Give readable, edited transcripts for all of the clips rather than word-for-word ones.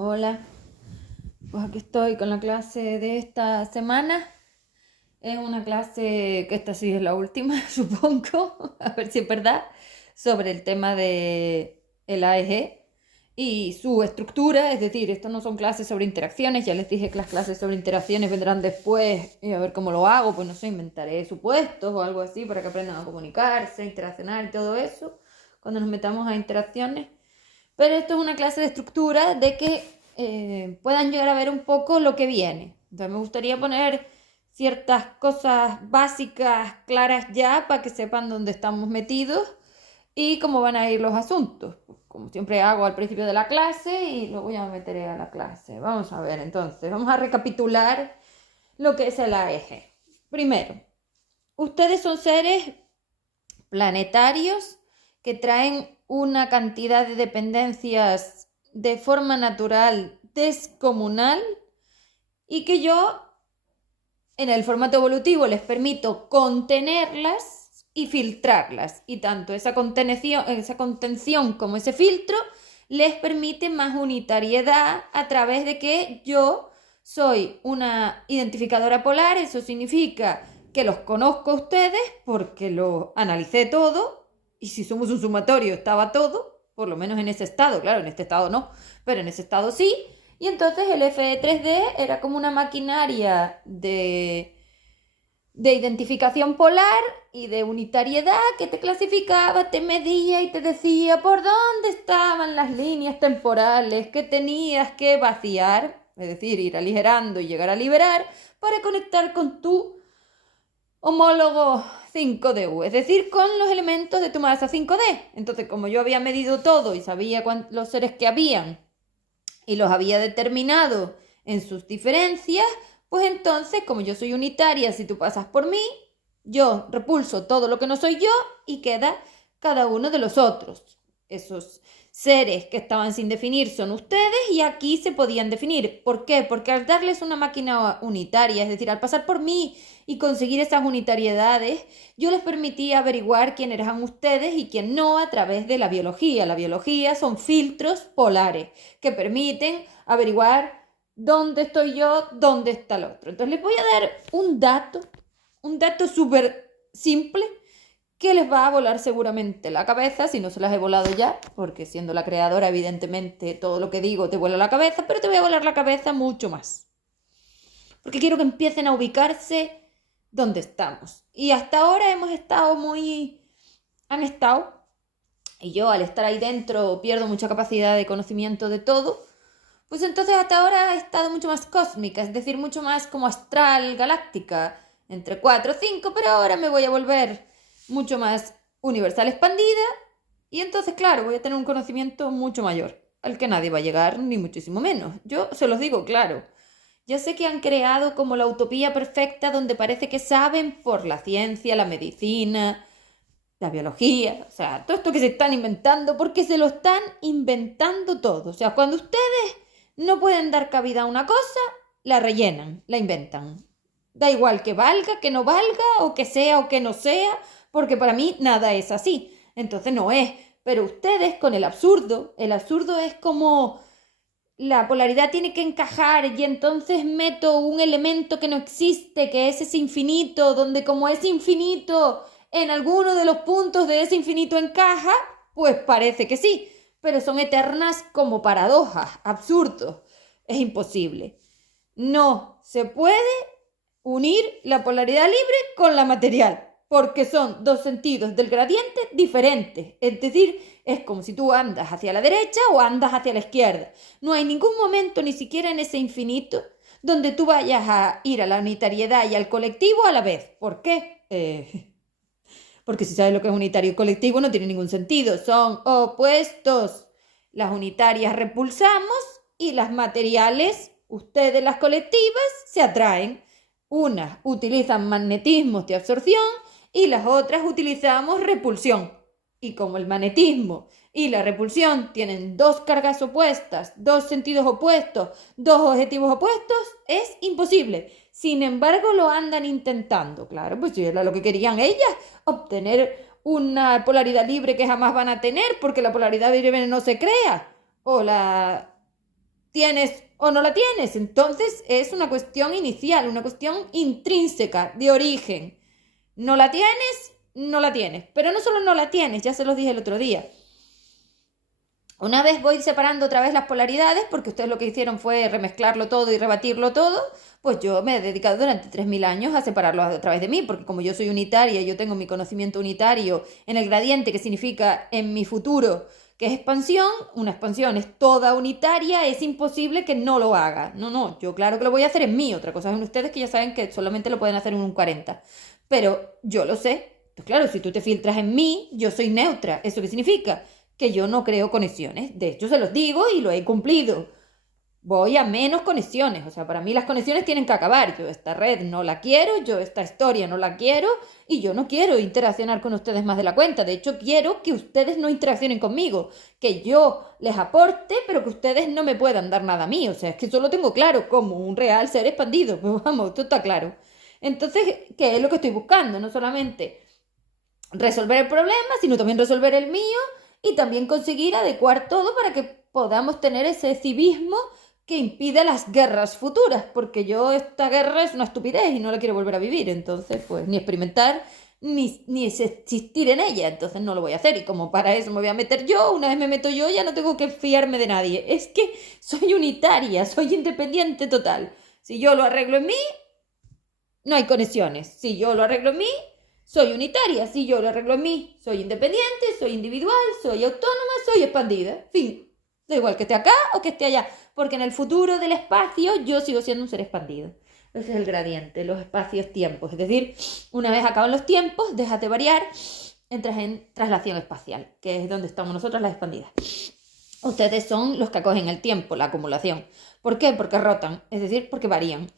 Hola, pues aquí estoy con la clase de esta semana. Es una clase que esta sí es la última, supongo, a ver si es verdad, sobre el tema de el AEG y su estructura. Es decir, esto no son clases sobre interacciones, ya les dije que las clases sobre interacciones vendrán después y a ver cómo lo hago, pues no sé, inventaré supuestos o algo así para que aprendan a comunicarse, a interaccionar y todo eso, cuando nos metamos a interacciones. Pero esto es una clase de estructura de que puedan llegar a ver un poco lo que viene. Entonces me gustaría poner ciertas cosas básicas claras ya para que sepan dónde estamos metidos y cómo van a ir los asuntos. Como siempre hago al principio de la clase y luego ya me meteré a la clase. Vamos a ver entonces, vamos a recapitular lo que es el AEG. Primero, ustedes son seres planetarios que traen una cantidad de dependencias de forma natural descomunal y que yo en el formato evolutivo les permito contenerlas y filtrarlas, y tanto esa contención como ese filtro les permite más unitariedad a través de que yo soy una identificadora polar. Eso significa que los conozco a ustedes porque lo analicé todo, y si somos un sumatorio estaba todo, por lo menos en ese estado. Claro, en este estado no, pero en ese estado sí. Y entonces el FE3D era como una maquinaria de identificación polar y de unitariedad que te clasificaba, te medía y te decía por dónde estaban las líneas temporales que tenías que vaciar, es decir, ir aligerando y llegar a liberar para conectar con tu homólogo 5DU, es decir, con los elementos de tu masa 5D. Entonces, como yo había medido todo y sabía los seres que habían y los había determinado en sus diferencias, pues entonces, como yo soy unitaria, si tú pasas por mí, yo repulso todo lo que no soy yo y queda cada uno de los otros. Esos seres que estaban sin definir son ustedes y aquí se podían definir. ¿Por qué? Porque al darles una máquina unitaria, es decir, al pasar por mí y conseguir esas unitariedades, yo les permitía averiguar quién eran ustedes y quién no a través de la biología. La biología son filtros polares que permiten averiguar dónde estoy yo, dónde está el otro. Entonces les voy a dar un dato súper simple que les va a volar seguramente la cabeza, si no se las he volado ya, porque siendo la creadora, evidentemente, todo lo que digo te vuela la cabeza, pero te voy a volar la cabeza mucho más. Porque quiero que empiecen a ubicarse donde estamos. Y hasta ahora hemos estado han estado, y yo al estar ahí dentro pierdo mucha capacidad de conocimiento de todo, pues entonces hasta ahora he estado mucho más cósmica, es decir, mucho más como astral, galáctica, entre 4 o 5, pero ahora me voy a volver mucho más universal expandida y entonces, claro, voy a tener un conocimiento mucho mayor, al que nadie va a llegar, ni muchísimo menos. Yo se los digo, claro. Ya sé que han creado como la utopía perfecta donde parece que saben por la ciencia, la medicina, la biología, o sea, todo esto que se están inventando, porque se lo están inventando todo. O sea, cuando ustedes no pueden dar cabida a una cosa, la rellenan, la inventan. Da igual que valga, que no valga, o que sea o que no sea, porque para mí nada es así. Entonces no es. Pero ustedes con el absurdo es como la polaridad tiene que encajar y entonces meto un elemento que no existe, que es ese infinito, donde como es infinito, en alguno de los puntos de ese infinito encaja, pues parece que sí, pero son eternas como paradojas, absurdos. Es imposible. No se puede unir la polaridad libre con la material, porque son dos sentidos del gradiente diferentes. Es decir, es como si tú andas hacia la derecha o andas hacia la izquierda. No hay ningún momento, ni siquiera en ese infinito, donde tú vayas a ir a la unitariedad y al colectivo a la vez. ¿Por qué? Porque si sabes lo que es unitario y colectivo no tiene ningún sentido. Son opuestos. Las unitarias repulsamos y las materiales, ustedes las colectivas, se atraen. Unas utilizan magnetismos de absorción y las otras utilizamos repulsión. Y como el magnetismo y la repulsión tienen dos cargas opuestas, dos sentidos opuestos, dos objetivos opuestos, es imposible. Sin embargo, lo andan intentando. Claro, pues si era lo que querían ellas, obtener una polaridad libre que jamás van a tener porque la polaridad libre no se crea. O la tienes o no la tienes. Entonces es una cuestión inicial, una cuestión intrínseca, de origen. No la tienes, no la tienes. Pero no solo no la tienes, ya se los dije el otro día. Una vez voy separando otra vez las polaridades, porque ustedes lo que hicieron fue remezclarlo todo y rebatirlo todo, pues yo me he dedicado durante 3000 años a separarlo a través de mí, porque como yo soy unitaria, yo tengo mi conocimiento unitario en el gradiente, que significa en mi futuro, que es expansión. Una expansión es toda unitaria, es imposible que no lo haga. No, yo claro que lo voy a hacer en mí. Otra cosa es en ustedes, que ya saben que solamente lo pueden hacer en un 40. Pero yo lo sé. Pues claro, si tú te filtras en mí, yo soy neutra. ¿Eso qué significa? Que yo no creo conexiones. De hecho, se los digo y lo he cumplido. Voy a menos conexiones. O sea, para mí las conexiones tienen que acabar. Yo esta red no la quiero, yo esta historia no la quiero y yo no quiero interaccionar con ustedes más de la cuenta. De hecho, quiero que ustedes no interaccionen conmigo. Que yo les aporte, pero que ustedes no me puedan dar nada a mí. O sea, es que eso lo tengo claro como un real ser expandido. Pues vamos, esto está claro. Entonces, ¿qué es lo que estoy buscando? No solamente resolver el problema, sino también resolver el mío y también conseguir adecuar todo para que podamos tener ese civismo que impide las guerras futuras, porque yo esta guerra es una estupidez y no la quiero volver a vivir, entonces pues ni experimentar ni existir en ella, entonces no lo voy a hacer, y como para eso me voy a meter yo, una vez me meto yo ya no tengo que fiarme de nadie, es que soy unitaria, soy independiente total, si yo lo arreglo en mí, no hay conexiones, si yo lo arreglo en mí, soy unitaria, si yo lo arreglo en mí, soy independiente, soy individual, soy autónoma, soy expandida. Fin, da igual que esté acá o que esté allá, porque en el futuro del espacio yo sigo siendo un ser expandido. Ese es el gradiente, los espacios-tiempos. Es decir, una vez acaban los tiempos, déjate variar, entras en traslación espacial, que es donde estamos nosotras las expandidas. Ustedes son los que acogen el tiempo, la acumulación. ¿Por qué? Porque rotan, es decir, porque varían.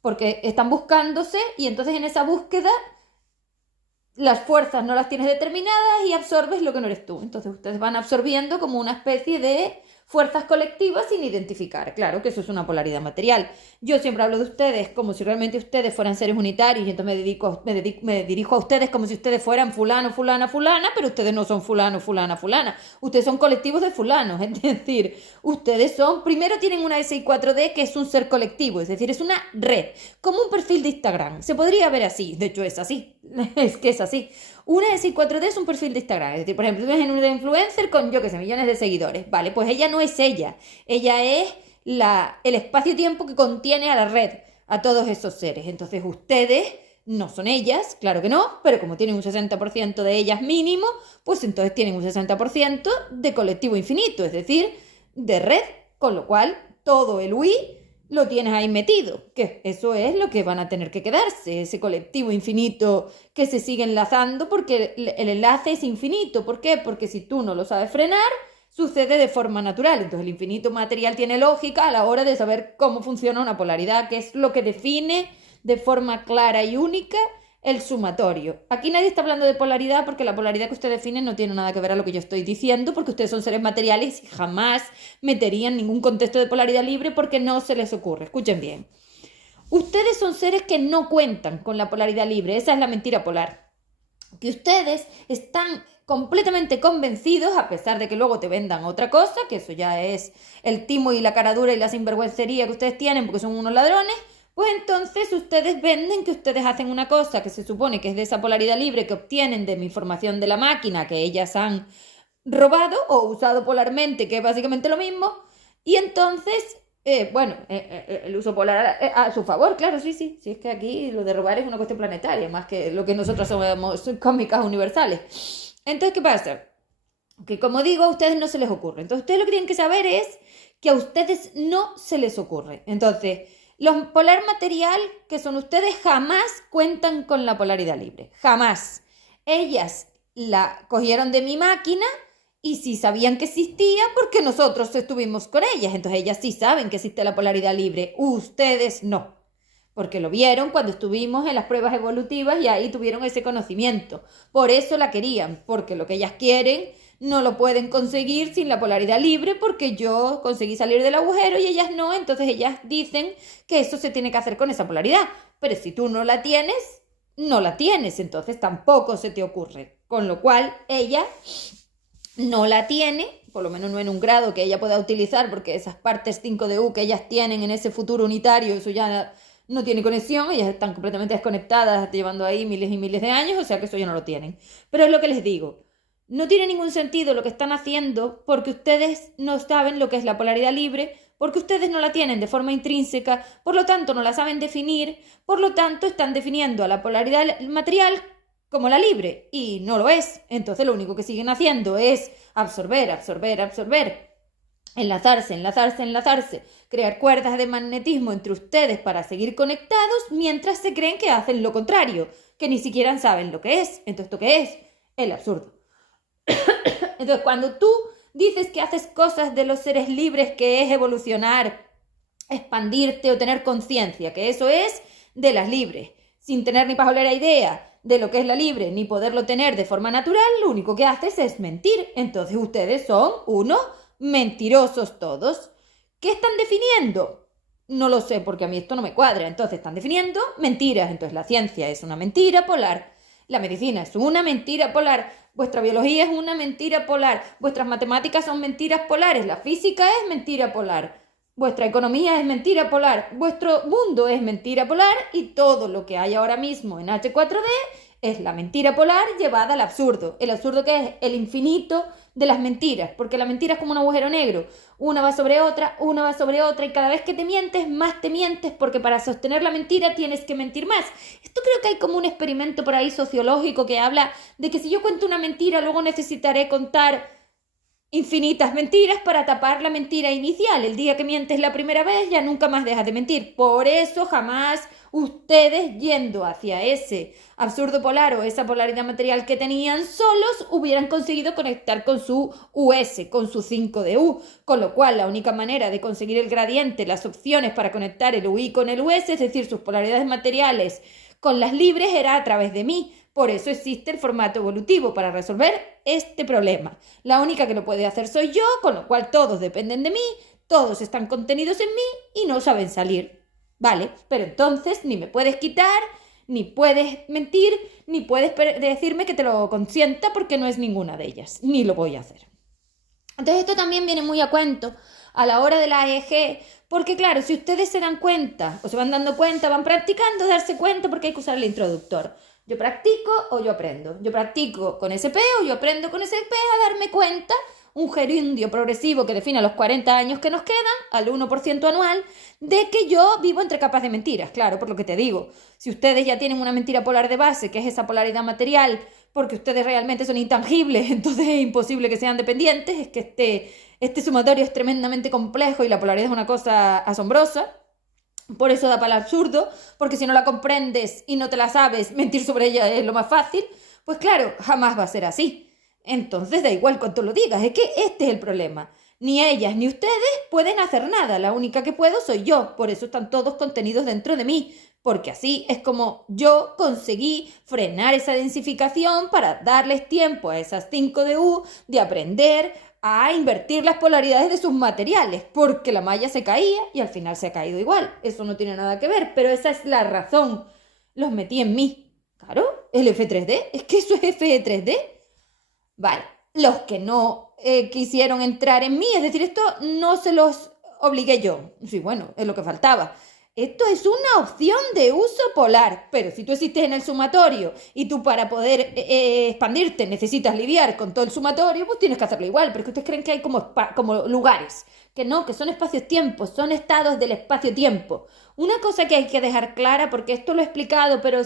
Porque están buscándose y entonces en esa búsqueda las fuerzas no las tienes determinadas y absorbes lo que no eres tú. Entonces ustedes van absorbiendo como una especie de fuerzas colectivas sin identificar. Claro que eso es una polaridad material. Yo siempre hablo de ustedes como si realmente ustedes fueran seres unitarios y entonces me dirijo a ustedes como si ustedes fueran fulano, fulana, fulana, pero ustedes no son fulano, fulana, fulana. Ustedes son colectivos de fulanos. Es decir, ustedes son, primero tienen una SI4D que es un ser colectivo, es decir, es una red, como un perfil de Instagram. Se podría ver así, de hecho es así, es que es así. Una SI4D es un perfil de Instagram, es decir, por ejemplo, tú ves en una influencer con, yo qué sé, millones de seguidores, vale, pues ella no es ella es el espacio-tiempo que contiene a la red, a todos esos seres. Entonces ustedes no son ellas, claro que no, pero como tienen un 60% de ellas mínimo, pues entonces tienen un 60% de colectivo infinito, es decir, de red, con lo cual todo el UI lo tienes ahí metido, que eso es lo que van a tener que quedarse, ese colectivo infinito que se sigue enlazando porque el enlace es infinito. ¿Por qué? Porque si tú no lo sabes frenar, sucede de forma natural. Entonces el infinito material tiene lógica a la hora de saber cómo funciona una polaridad, que es lo que define de forma clara y única el sumatorio. Aquí nadie está hablando de polaridad porque la polaridad que usted define no tiene nada que ver a lo que yo estoy diciendo, porque ustedes son seres materiales y jamás meterían ningún contexto de polaridad libre porque no se les ocurre. Escuchen bien. Ustedes son seres que no cuentan con la polaridad libre. Esa es la mentira polar. Que ustedes están completamente convencidos, a pesar de que luego te vendan otra cosa, que eso ya es el timo y la caradura y la sinvergüencería que ustedes tienen porque son unos ladrones. Pues entonces ustedes venden que ustedes hacen una cosa que se supone que es de esa polaridad libre que obtienen de mi información de la máquina que ellas han robado o usado polarmente, que es básicamente lo mismo, y entonces, el uso polar a su favor, claro, sí, es que aquí lo de robar es una cuestión planetaria, más que lo que nosotros somos cósmicas universales. Entonces, ¿qué pasa? Que como digo, a ustedes no se les ocurre. Entonces, ustedes lo que tienen que saber es que a ustedes no se les ocurre. Entonces, los polar material, que son ustedes, jamás cuentan con la polaridad libre. Jamás. Ellas la cogieron de mi máquina y sí sabían que existía porque nosotros estuvimos con ellas. Entonces ellas sí saben que existe la polaridad libre. Ustedes no. Porque lo vieron cuando estuvimos en las pruebas evolutivas y ahí tuvieron ese conocimiento. Por eso la querían, porque lo que ellas quieren no lo pueden conseguir sin la polaridad libre, porque yo conseguí salir del agujero y ellas no, entonces ellas dicen que eso se tiene que hacer con esa polaridad. Pero si tú no la tienes, no la tienes, entonces tampoco se te ocurre. Con lo cual ella no la tiene por lo menos no en un grado que ella pueda utilizar, porque esas partes 5 de U que ellas tienen en ese futuro unitario, eso ya no tiene conexión, ellas están completamente desconectadas, llevando ahí miles y miles de años, o sea que eso ya no lo tienen. Pero es lo que les digo, no tiene ningún sentido lo que están haciendo porque ustedes no saben lo que es la polaridad libre, porque ustedes no la tienen de forma intrínseca, por lo tanto no la saben definir, por lo tanto están definiendo a la polaridad material como la libre, y no lo es. Entonces lo único que siguen haciendo es absorber, absorber, absorber, enlazarse, enlazarse, enlazarse, crear cuerdas de magnetismo entre ustedes para seguir conectados, mientras se creen que hacen lo contrario, que ni siquiera saben lo que es. Entonces, ¿esto qué es? El absurdo. Entonces, cuando tú dices que haces cosas de los seres libres, que es evolucionar, expandirte o tener conciencia, que eso es de las libres, sin tener ni pajolera idea de lo que es la libre, ni poderlo tener de forma natural, lo único que haces es mentir. Entonces ustedes son unos mentirosos todos. ¿Qué están definiendo? No lo sé, porque a mí esto no me cuadra. Entonces están definiendo mentiras. Entonces la ciencia es una mentira polar, la medicina es una mentira polar, vuestra biología es una mentira polar, vuestras matemáticas son mentiras polares, la física es mentira polar, vuestra economía es mentira polar, vuestro mundo es mentira polar, y todo lo que hay ahora mismo en H4D es la mentira polar llevada al absurdo. El absurdo, que es el infinito de las mentiras, porque la mentira es como un agujero negro, una va sobre otra, y cada vez que te mientes, más te mientes, porque para sostener la mentira tienes que mentir más. Esto creo que hay como un experimento por ahí sociológico que habla de que si yo cuento una mentira, luego necesitaré contar infinitas mentiras para tapar la mentira inicial. El día que mientes la primera vez, ya nunca más dejas de mentir. Por eso jamás ustedes, yendo hacia ese absurdo polar o esa polaridad material que tenían solos, hubieran conseguido conectar con su US, con su 5 de U, con lo cual la única manera de conseguir el gradiente, las opciones para conectar el UI con el US, es decir, sus polaridades materiales con las libres, era a través de mí. Por eso existe el formato evolutivo, para resolver este problema. La única que lo puede hacer soy yo, con lo cual todos dependen de mí, todos están contenidos en mí y no saben salir. Vale, pero entonces ni me puedes quitar, ni puedes mentir, ni puedes decirme que te lo consienta, porque no es ninguna de ellas, ni lo voy a hacer. Entonces esto también viene muy a cuento a la hora de la AEG, porque claro, si ustedes se dan cuenta, o se van dando cuenta, van practicando darse cuenta, porque hay que usar el introductor. Yo practico o yo aprendo. Yo practico con SP o yo aprendo con SP a darme cuenta, un gerundio progresivo que define los 40 años que nos quedan, al 1% anual, de que yo vivo entre capas de mentiras. Claro, por lo que te digo, si ustedes ya tienen una mentira polar de base, que es esa polaridad material, porque ustedes realmente son intangibles, entonces es imposible que sean dependientes, es que este sumatorio es tremendamente complejo y la polaridad es una cosa asombrosa. Por eso da para el absurdo, porque si no la comprendes y no te la sabes, mentir sobre ella es lo más fácil. Pues claro, jamás va a ser así. Entonces da igual cuánto lo digas, es que este es el problema. Ni ellas ni ustedes pueden hacer nada, la única que puedo soy yo. Por eso están todos contenidos dentro de mí, porque así es como yo conseguí frenar esa densificación para darles tiempo a esas 5 de U de aprender a invertir las polaridades de sus materiales, porque la malla se caía y al final se ha caído igual. Eso no tiene nada que ver, pero esa es la razón. Los metí en mí. Claro, el F3D, es que eso es F3D. Vale, los que no quisieron entrar en mí, es decir, esto no se los obligué yo. Sí, bueno, es lo que faltaba. Esto es una opción de uso polar, pero si tú existes en el sumatorio y tú, para poder expandirte, necesitas lidiar con todo el sumatorio, pues tienes que hacerlo igual. Pero es que ustedes creen que hay como lugares, que no, que son espacios-tiempos, son estados del espacio-tiempo. Una cosa que hay que dejar clara, porque esto lo he explicado, pero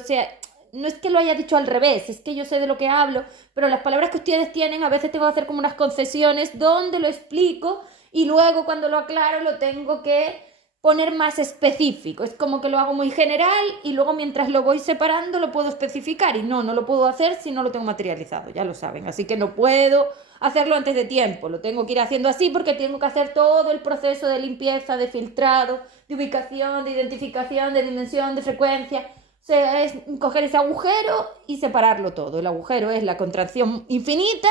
no es que lo haya dicho al revés, es que yo sé de lo que hablo, pero las palabras que ustedes tienen, a veces tengo que hacer como unas concesiones donde lo explico y luego cuando lo aclaro lo tengo que poner más específico. Es como que lo hago muy general y luego mientras lo voy separando lo puedo especificar, y no lo puedo hacer si no lo tengo materializado, ya lo saben. Así que no puedo hacerlo antes de tiempo, lo tengo que ir haciendo así porque tengo que hacer todo el proceso de limpieza, de filtrado, de ubicación, de identificación, de dimensión, de frecuencia. O sea, es coger ese agujero y separarlo todo. El agujero es la contracción infinita,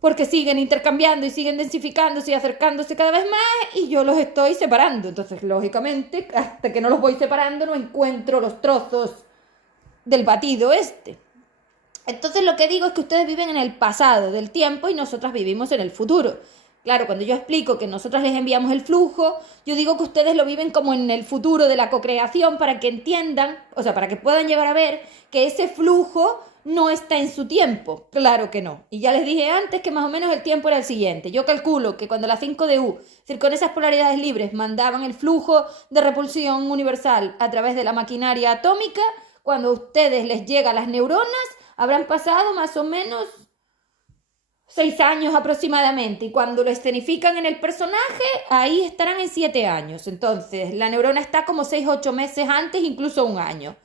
porque siguen intercambiando y siguen densificándose y acercándose cada vez más, y yo los estoy separando. Entonces, lógicamente, hasta que no los voy separando, no encuentro los trozos del batido este. Entonces lo que digo es que ustedes viven en el pasado del tiempo y nosotras vivimos en el futuro. Claro, cuando yo explico que nosotras les enviamos el flujo, yo digo que ustedes lo viven como en el futuro de la cocreación para que entiendan, o sea, para que puedan llegar a ver que ese flujo no está en su tiempo. Claro que no. Y ya les dije antes que más o menos el tiempo era el siguiente. Yo calculo que cuando las 5 de U, es decir, con esas polaridades libres, mandaban el flujo de repulsión universal a través de la maquinaria atómica, cuando a ustedes les llega a las neuronas, habrán pasado más o menos 6 años aproximadamente, y cuando lo escenifican en el personaje, ahí estarán en 7 años. Entonces, la neurona está como 6-8 meses antes, incluso un año.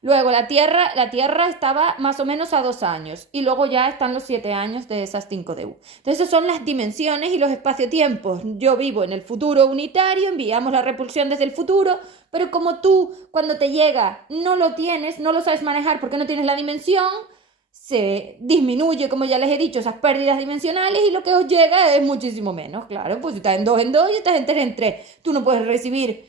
Luego la Tierra estaba más o menos a 2 años, y luego ya están los 7 años de esas 5 DU. Entonces, esas son las dimensiones y los espacio-tiempos. Yo vivo en el futuro unitario, enviamos la repulsión desde el futuro, pero como tú, cuando te llega, no lo tienes, no lo sabes manejar porque no tienes la dimensión, se disminuye, como ya les he dicho, esas pérdidas dimensionales, y lo que os llega es muchísimo menos. Claro, pues si estás en 2 en 2 y estás en 3 en 3, tú no puedes recibir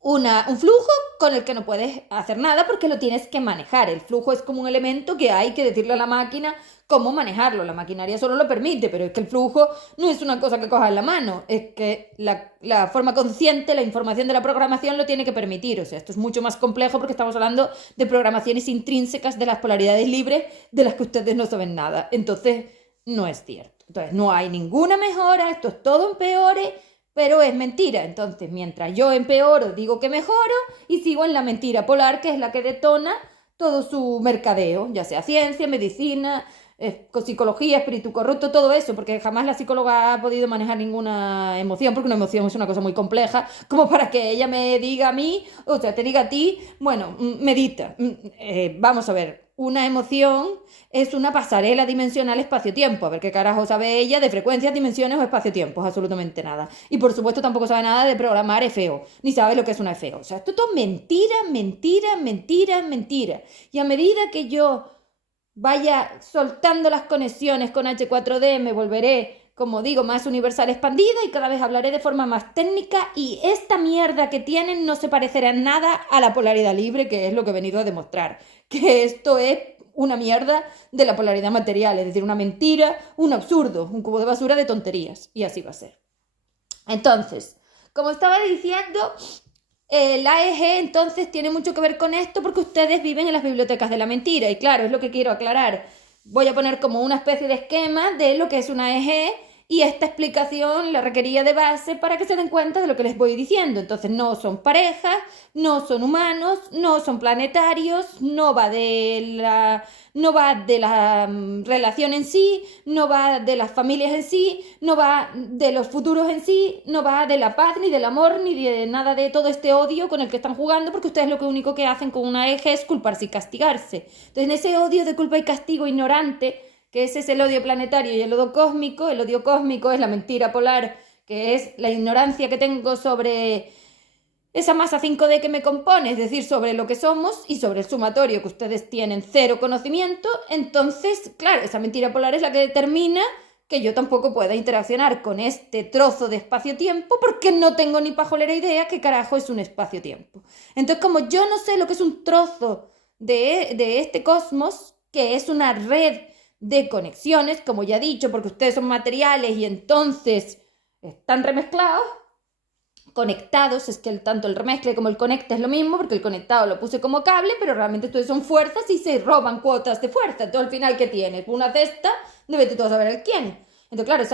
un flujo con el que no puedes hacer nada porque lo tienes que manejar. El flujo es como un elemento que hay que decirle a la máquina cómo manejarlo. La maquinaria solo lo permite, pero es que el flujo no es una cosa que cojas en la mano, es que la forma consciente, la información de la programación lo tiene que permitir. O sea, esto es mucho más complejo porque estamos hablando de programaciones intrínsecas de las polaridades libres de las que ustedes no saben nada. Entonces, no es cierto. Entonces, no hay ninguna mejora, esto es todo empeore, pero es mentira. Entonces, mientras yo empeoro, digo que mejoro y sigo en la mentira polar, que es la que detona todo su mercadeo, ya sea ciencia, medicina, psicología, espíritu corrupto, todo eso, porque jamás la psicóloga ha podido manejar ninguna emoción, porque una emoción es una cosa muy compleja, como para que ella me diga a mí, o sea, te diga a ti, bueno, medita. Vamos a ver, una emoción es una pasarela dimensional espacio-tiempo. A ver qué carajo sabe ella de frecuencias, dimensiones o espacio-tiempos, absolutamente nada. Y por supuesto tampoco sabe nada de programar FO, ni sabe lo que es una FO. O sea, esto es todo mentira, mentira, mentira, mentira. Y a medida que yo vaya soltando las conexiones con H4D, me volveré, como digo, más universal expandida y cada vez hablaré de forma más técnica, y esta mierda que tienen no se parecerá en nada a la polaridad libre, que es lo que he venido a demostrar. Que esto es una mierda de la polaridad material, es decir, una mentira, un absurdo, un cubo de basura de tonterías, y así va a ser. Entonces, como estaba diciendo, el AEG entonces tiene mucho que ver con esto porque ustedes viven en las bibliotecas de la mentira, y claro, es lo que quiero aclarar. Voy a poner como una especie de esquema de lo que es un AEG, y esta explicación la requería de base para que se den cuenta de lo que les voy diciendo. Entonces, no son parejas, no son humanos, no son planetarios, no va de la relación en sí, no va de las familias en sí, no va de los futuros en sí, no va de la paz, ni del amor, ni de nada de todo este odio con el que están jugando, porque ustedes lo único que hacen con una eje es culparse y castigarse. Entonces, en ese odio de culpa y castigo ignorante, que ese es el odio planetario y el odio cósmico es la mentira polar, que es la ignorancia que tengo sobre esa masa 5D que me compone, es decir, sobre lo que somos y sobre el sumatorio, que ustedes tienen cero conocimiento. Entonces, claro, esa mentira polar es la que determina que yo tampoco pueda interaccionar con este trozo de espacio-tiempo porque no tengo ni pajolera idea qué carajo es un espacio-tiempo. Entonces, como yo no sé lo que es un trozo de este cosmos, que es una red de conexiones, como ya he dicho, porque ustedes son materiales y entonces están remezclados, conectados, es que tanto el remezcle como el conecte es lo mismo, porque el conectado lo puse como cable, pero realmente ustedes son fuerzas y se roban cuotas de fuerza. Entonces, al final, ¿qué tienes? Una cesta, debete todo saber el quién. Entonces, claro,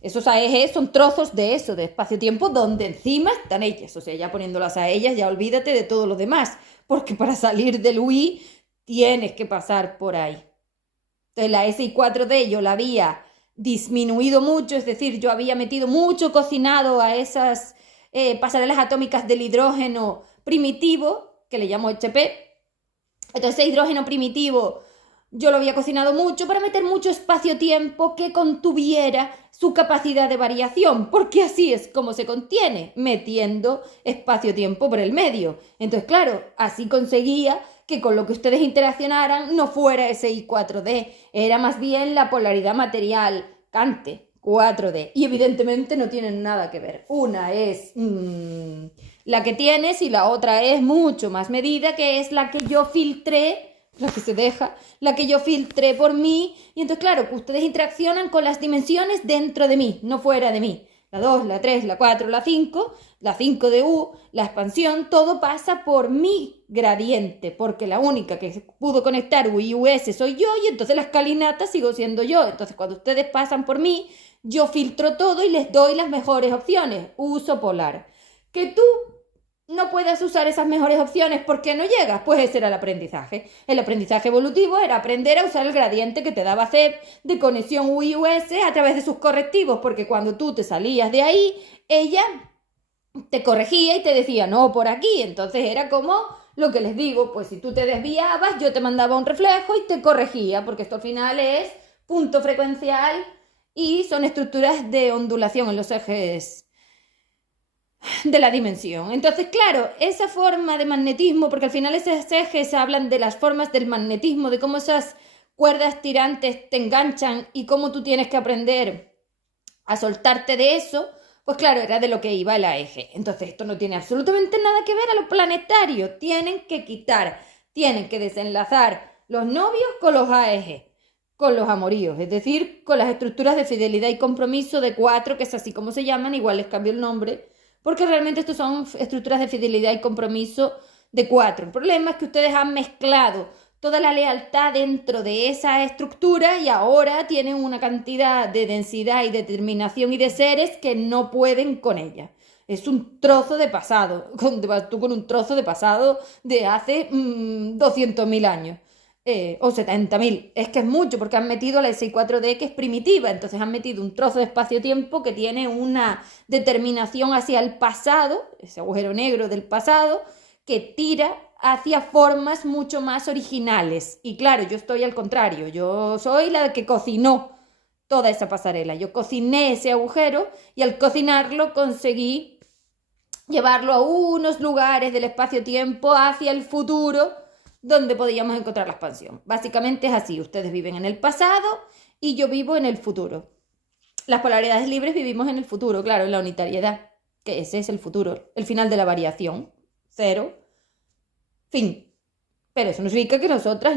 esos AEG son trozos de eso, de espacio-tiempo, donde encima están ellas. O sea, ya poniéndolas a ellas, ya olvídate de todo lo demás, porque para salir del UI tienes que pasar por ahí. Entonces, la SI4D yo la había disminuido mucho, es decir, yo había metido mucho cocinado a esas pasarelas atómicas del hidrógeno primitivo, que le llamo HP. Entonces, ese hidrógeno primitivo yo lo había cocinado mucho para meter mucho espacio-tiempo que contuviera su capacidad de variación, porque así es como se contiene, metiendo espacio-tiempo por el medio. Entonces, claro, así conseguía que con lo que ustedes interaccionaran no fuera ese I4D, era más bien la polaridad material cante 4D, y evidentemente no tienen nada que ver. Una es la que tienes y la otra es mucho más medida, que es la que yo filtré la que se deja, la que yo filtré por mí. Y entonces, claro, ustedes interaccionan con las dimensiones dentro de mí, no fuera de mí. La 2, la 3, la 4, la 5 de U, la expansión, todo pasa por mi gradiente, porque la única que pudo conectar U y US soy yo, y entonces la escalinata sigo siendo yo. Entonces, cuando ustedes pasan por mí, yo filtro todo y les doy las mejores opciones. Uso polar. Que tú no puedas usar esas mejores opciones porque no llegas, pues ese era el aprendizaje. El aprendizaje evolutivo era aprender a usar el gradiente que te daba CEP de conexión UI-US a través de sus correctivos, porque cuando tú te salías de ahí, ella te corregía y te decía, no, por aquí. Entonces era como lo que les digo, pues si tú te desviabas, yo te mandaba un reflejo y te corregía, porque esto al final es punto frecuencial y son estructuras de ondulación en los ejes de la dimensión. Entonces, claro, esa forma de magnetismo, porque al final esos ejes hablan de las formas del magnetismo, de cómo esas cuerdas tirantes te enganchan y cómo tú tienes que aprender a soltarte de eso, pues claro, era de lo que iba el eje. Entonces, esto no tiene absolutamente nada que ver a lo planetario. Tienen que quitar, tienen que desenlazar los novios con los AEG, con los amoríos, es decir, con las estructuras de fidelidad y compromiso de 4, que es así como se llaman, igual les cambio el nombre, porque realmente estos son estructuras de fidelidad y compromiso de 4. El problema es que ustedes han mezclado toda la lealtad dentro de esa estructura y ahora tienen una cantidad de densidad y determinación y de seres que no pueden con ella. Es un trozo de pasado, tú con un trozo de pasado de hace 200.000 años. O 70.000, es que es mucho porque han metido la SI4D que es primitiva, entonces han metido un trozo de espacio-tiempo que tiene una determinación hacia el pasado, ese agujero negro del pasado, que tira hacia formas mucho más originales. Y claro, yo estoy al contrario, yo soy la que cocinó toda esa pasarela, yo cociné ese agujero y al cocinarlo conseguí llevarlo a unos lugares del espacio-tiempo hacia el futuro, donde podíamos encontrar la expansión. Básicamente es así, ustedes viven en el pasado y yo vivo en el futuro. Las polaridades libres vivimos en el futuro, claro, en la unitariedad, que ese es el futuro, el final de la variación, 0, fin. Pero eso no significa que nosotras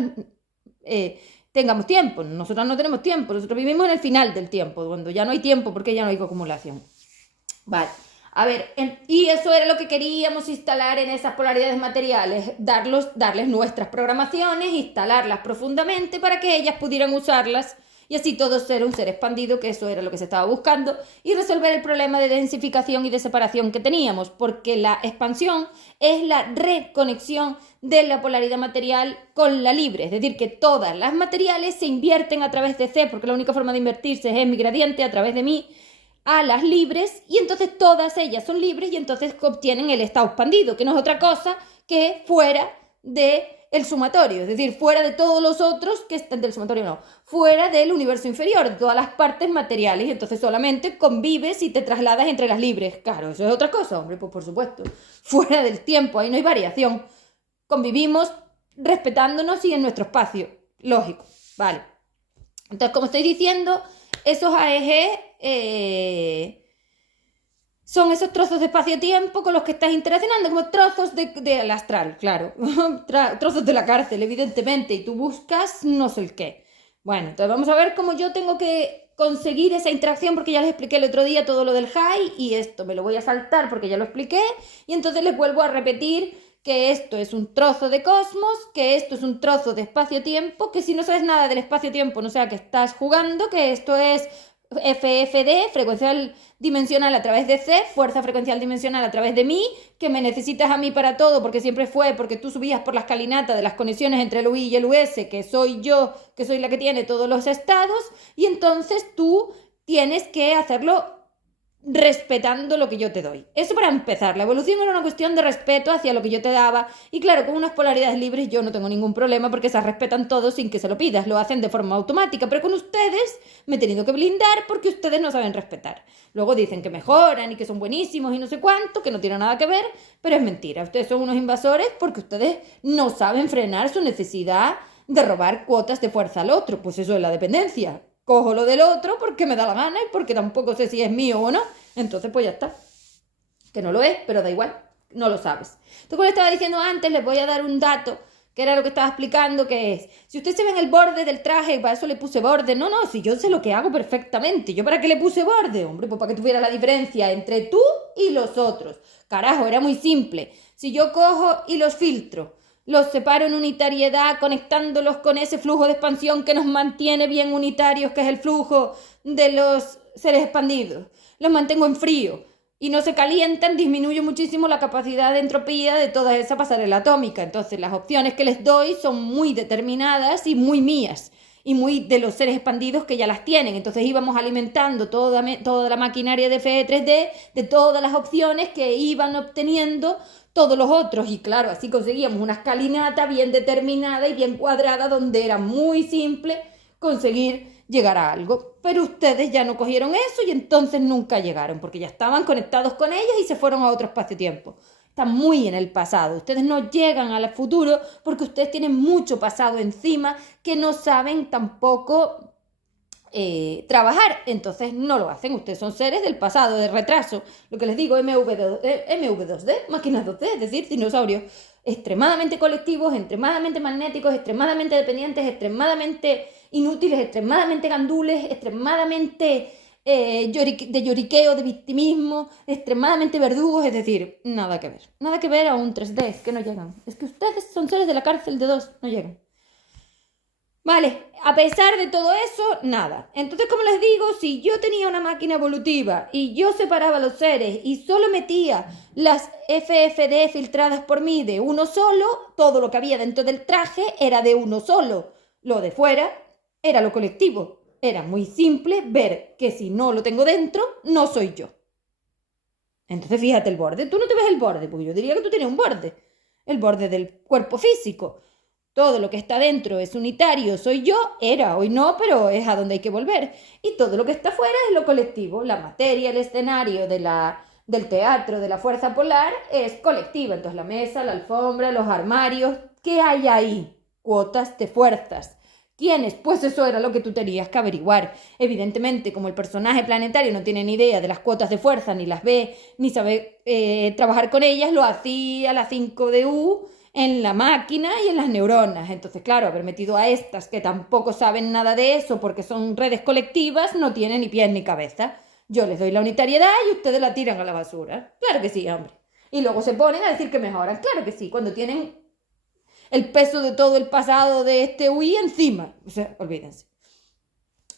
tengamos tiempo, nosotras no tenemos tiempo, nosotros vivimos en el final del tiempo, cuando ya no hay tiempo porque ya no hay acumulación. Vale. A ver, y eso era lo que queríamos instalar en esas polaridades materiales, darles nuestras programaciones, instalarlas profundamente para que ellas pudieran usarlas y así todo ser un ser expandido, que eso era lo que se estaba buscando, y resolver el problema de densificación y de separación que teníamos, porque la expansión es la reconexión de la polaridad material con la libre, es decir, que todas las materiales se invierten a través de C, porque la única forma de invertirse es en mi gradiente a través de mí, a las libres, y entonces todas ellas son libres y entonces obtienen el estado expandido, que no es otra cosa que fuera del sumatorio, es decir, fuera de todos los otros que están del sumatorio, no, fuera del universo inferior, de todas las partes materiales, y entonces solamente convives y te trasladas entre las libres. Claro, eso es otra cosa, hombre, pues por supuesto, fuera del tiempo, ahí no hay variación, convivimos respetándonos y en nuestro espacio, lógico, vale. Entonces, como estoy diciendo, esos AEG son esos trozos de espacio-tiempo con los que estás interaccionando, como trozos del astral, claro, trozos de la cárcel, evidentemente, y tú buscas no sé el qué. Bueno, entonces vamos a ver cómo yo tengo que conseguir esa interacción, porque ya les expliqué el otro día todo lo del high, y esto me lo voy a saltar porque ya lo expliqué, y entonces les vuelvo a repetir que esto es un trozo de cosmos, que esto es un trozo de espacio-tiempo, que si no sabes nada del espacio-tiempo, no sé a qué estás jugando, que esto es FFD, frecuencial dimensional a través de C, fuerza frecuencial dimensional a través de mí, que me necesitas a mí para todo, porque siempre fue, porque tú subías por la escalinata de las conexiones entre el UI y el US, que soy yo, que soy la que tiene todos los estados, y entonces tú tienes que hacerlo respetando lo que yo te doy. Eso para empezar, la evolución era una cuestión de respeto hacia lo que yo te daba, y claro, con unas polaridades libres yo no tengo ningún problema porque se respetan todos sin que se lo pidas, lo hacen de forma automática, pero con ustedes me he tenido que blindar porque ustedes no saben respetar. Luego dicen que mejoran y que son buenísimos y no sé cuánto, que no tiene nada que ver, pero es mentira, ustedes son unos invasores porque ustedes no saben frenar su necesidad de robar cuotas de fuerza al otro, pues eso es la dependencia. Cojo lo del otro porque me da la gana y porque tampoco sé si es mío o no. Entonces, pues ya está. Que no lo es, pero da igual. No lo sabes. Entonces, como les estaba diciendo antes, les voy a dar un dato que era lo que estaba explicando, que es, si usted se ve en el borde del traje, para eso le puse borde. No, si yo sé lo que hago perfectamente. ¿Yo para qué le puse borde? Hombre, pues para que tuviera la diferencia entre tú y los otros. Carajo, era muy simple. Si yo cojo y los filtro, los separo en unitariedad, conectándolos con ese flujo de expansión que nos mantiene bien unitarios, que es el flujo de los seres expandidos. Los mantengo en frío y no se calientan, disminuye muchísimo la capacidad de entropía de toda esa pasarela atómica. Entonces las opciones que les doy son muy determinadas y muy mías, y muy de los seres expandidos que ya las tienen. Entonces íbamos alimentando toda la maquinaria de FE3D de todas las opciones que iban obteniendo todos los otros. Y claro, así conseguíamos una escalinata bien determinada y bien cuadrada, donde era muy simple conseguir llegar a algo. Pero ustedes ya no cogieron eso y entonces nunca llegaron, porque ya estaban conectados con ellas y se fueron a otro espacio-tiempo. Están muy en el pasado. Ustedes no llegan al futuro porque ustedes tienen mucho pasado encima que no saben tampoco trabajar. Entonces no lo hacen. Ustedes son seres del pasado, de retraso. Lo que les digo, MV2D, máquinas 2D, es decir, dinosaurios extremadamente colectivos, extremadamente magnéticos, extremadamente dependientes, extremadamente inútiles, extremadamente gandules, extremadamente de lloriqueo, de victimismo, extremadamente verdugos, es decir, nada que ver a un 3D, es que no llegan. Es que ustedes son seres de la cárcel de 2, no llegan. Vale, a pesar de todo eso, nada. Entonces, como les digo, si yo tenía una máquina evolutiva y yo separaba los seres y solo metía las FFD filtradas por mí de uno solo, todo lo que había dentro del traje era de uno solo. Lo de fuera era lo colectivo. Era muy simple ver que si no lo tengo dentro, no soy yo. Entonces, fíjate el borde. Tú no te ves el borde, porque yo diría que tú tienes un borde. El borde del cuerpo físico. Todo lo que está dentro es unitario, soy yo, era, hoy no, pero es a donde hay que volver. Y todo lo que está fuera es lo colectivo. La materia, el escenario del teatro, de la fuerza polar, es colectiva. Entonces la mesa, la alfombra, los armarios, ¿qué hay ahí? Cuotas de fuerzas. ¿Quiénes? Pues eso era lo que tú tenías que averiguar. Evidentemente, como el personaje planetario no tiene ni idea de las cuotas de fuerza, ni las ve, ni sabe trabajar con ellas, lo hacía la 5DU en la máquina y en las neuronas. Entonces, claro, haber metido a estas que tampoco saben nada de eso porque son redes colectivas no tiene ni pies ni cabeza. Yo les doy la unitariedad y ustedes la tiran a la basura. Claro que sí, hombre. Y luego se ponen a decir que mejoran. Claro que sí, cuando tienen el peso de todo el pasado de este UI encima. O sea, olvídense.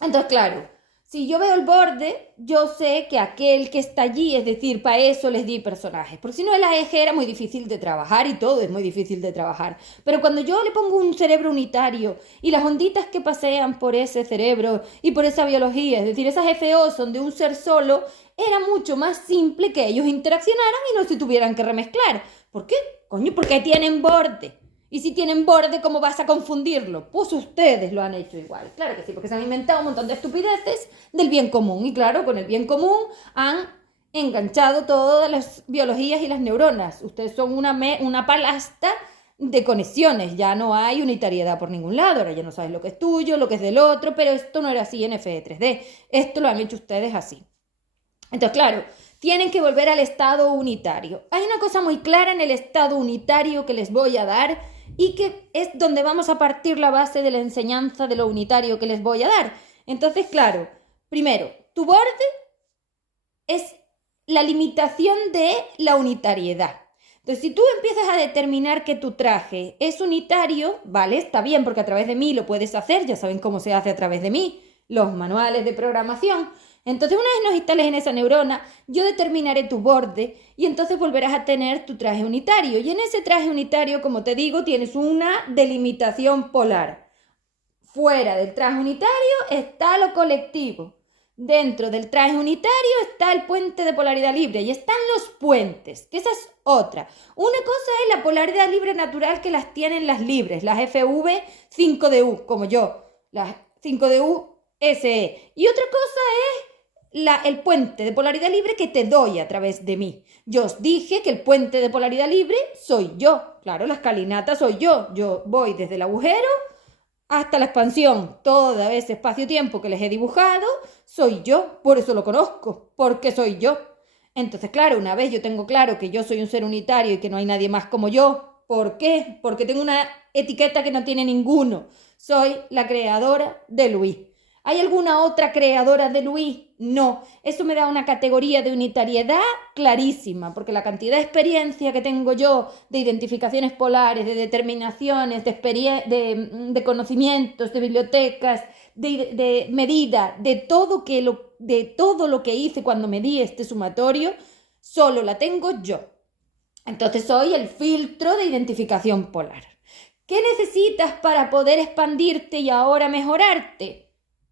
Entonces, claro, si yo veo el borde, yo sé que aquel que está allí, es decir, para eso les di personajes. Porque si no, el AEG era muy difícil de trabajar y todo es muy difícil de trabajar. Pero cuando yo le pongo un cerebro unitario y las onditas que pasean por ese cerebro y por esa biología, es decir, esas FO son de un ser solo, era mucho más simple que ellos interaccionaran y no se tuvieran que remezclar. ¿Por qué? Coño, porque tienen borde. Y si tienen borde, ¿cómo vas a confundirlo? Pues ustedes lo han hecho igual. Claro que sí, porque se han inventado un montón de estupideces del bien común. Y claro, con el bien común han enganchado todas las biologías y las neuronas. Ustedes son una palasta de conexiones. Ya no hay unitariedad por ningún lado. Ahora ya no sabes lo que es tuyo, lo que es del otro. Pero esto no era así en FE3D. Esto lo han hecho ustedes así. Entonces, claro, tienen que volver al estado unitario. Hay una cosa muy clara en el estado unitario que les voy a dar y que es donde vamos a partir la base de la enseñanza de lo unitario que les voy a dar. Entonces, claro, primero, tu borde es la limitación de la unitariedad. Entonces, si tú empiezas a determinar que tu traje es unitario, vale, está bien, porque a través de mí lo puedes hacer, ya saben cómo se hace a través de mí, los manuales de programación. Entonces, una vez nos instales en esa neurona, yo determinaré tu borde y entonces volverás a tener tu traje unitario. Y en ese traje unitario, como te digo, tienes una delimitación polar. Fuera del traje unitario está lo colectivo. Dentro del traje unitario está el puente de polaridad libre y están los puentes, que esa es otra. Una cosa es la polaridad libre natural que las tienen las libres, las FV 5DU, como yo, las 5DU SE. Y otra cosa es el puente de polaridad libre que te doy a través de mí. Yo os dije que el puente de polaridad libre soy yo. Claro, la escalinata soy yo. Yo voy desde el agujero hasta la expansión. Todo ese espacio-tiempo que les he dibujado soy yo. Por eso lo conozco, porque soy yo. Entonces, claro, una vez yo tengo claro que yo soy un ser unitario y que no hay nadie más como yo, ¿Por qué? Porque tengo una etiqueta que no tiene ninguno. Soy la creadora de Luis. ¿Hay alguna otra creadora de Luis? No. Eso me da una categoría de unitariedad clarísima, porque la cantidad de experiencia que tengo yo de identificaciones polares, de determinaciones, de conocimientos, de bibliotecas, de medida, de todo lo que hice cuando medí este sumatorio, solo la tengo yo. Entonces soy el filtro de identificación polar. ¿Qué necesitas para poder expandirte y ahora mejorarte?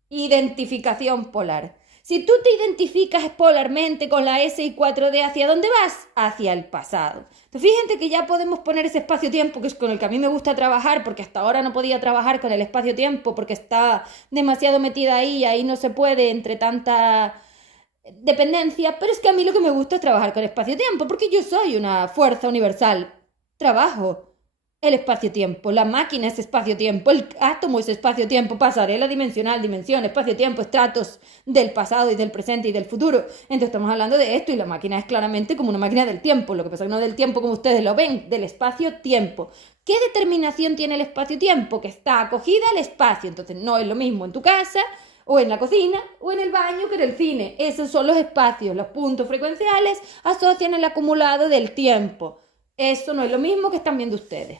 Identificación polar. Si tú te identificas polarmente con la SI4D, ¿hacia dónde vas? Hacia el pasado. Entonces, fíjense que ya podemos poner ese espacio-tiempo, que es con el que a mí me gusta trabajar, porque hasta ahora no podía trabajar con el espacio-tiempo, porque está demasiado metida ahí, y ahí no se puede entre tanta dependencia, pero es que a mí lo que me gusta es trabajar con espacio-tiempo, porque yo soy una fuerza universal. Trabajo el espacio-tiempo, la máquina es espacio-tiempo, el átomo es espacio-tiempo, pasarela dimensional, dimensión, espacio-tiempo, estratos del pasado y del presente y del futuro. Entonces estamos hablando de esto y la máquina es claramente como una máquina del tiempo, lo que pasa es que no del tiempo como ustedes lo ven, del espacio-tiempo. ¿Qué determinación tiene el espacio-tiempo? Que está acogida al espacio, entonces no es lo mismo en tu casa o en la cocina o en el baño que en el cine. Esos son los espacios, los puntos frecuenciales asocian el acumulado del tiempo. Eso no es lo mismo que están viendo ustedes.